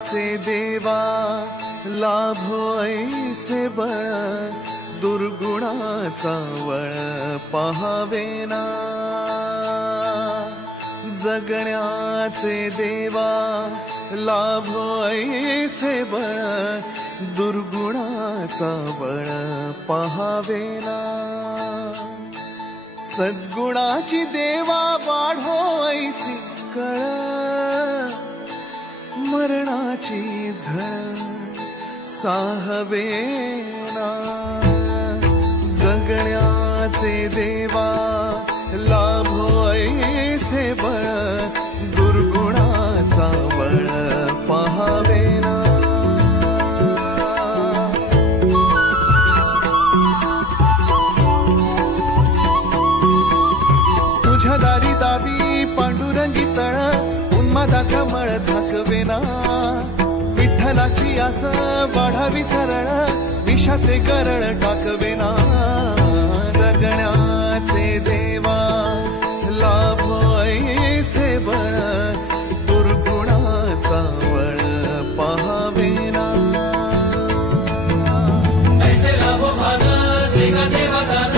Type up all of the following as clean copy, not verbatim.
से देवा लाभो ऐसे बळ दुर्गुणाचा वळ पहावेना। जगण्याचे देवा लाभो ऐसे बळ दुर्गुणाचा बळ पहावेना। सद्गुणाची देवा वाढो ऐसी कळ मरणाची झळ साहवेना। जगण्याचे देवा लाभो ऐसे बळ दुर्गुणाचा बळ पहावेना। तुझ्या दारी दावी पांडुरंगी तळ उन्मादाचा मळ झाकवेना। विठ्ठलाची आस वाढावी सरळ विषाचे गरळ टाकवेना। जगण्याचे देवा लाभो ऐसे बळ दुर्गुणाचा बळ पहावेना। ऐसे लाभो भान देगा देवा दान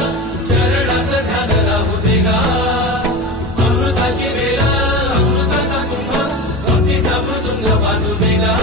चरणात ध्यान राहू देगा। अमृताची वेळ अमृताचा कुंभ भक्तीचा मृदुंग वाजू देगा।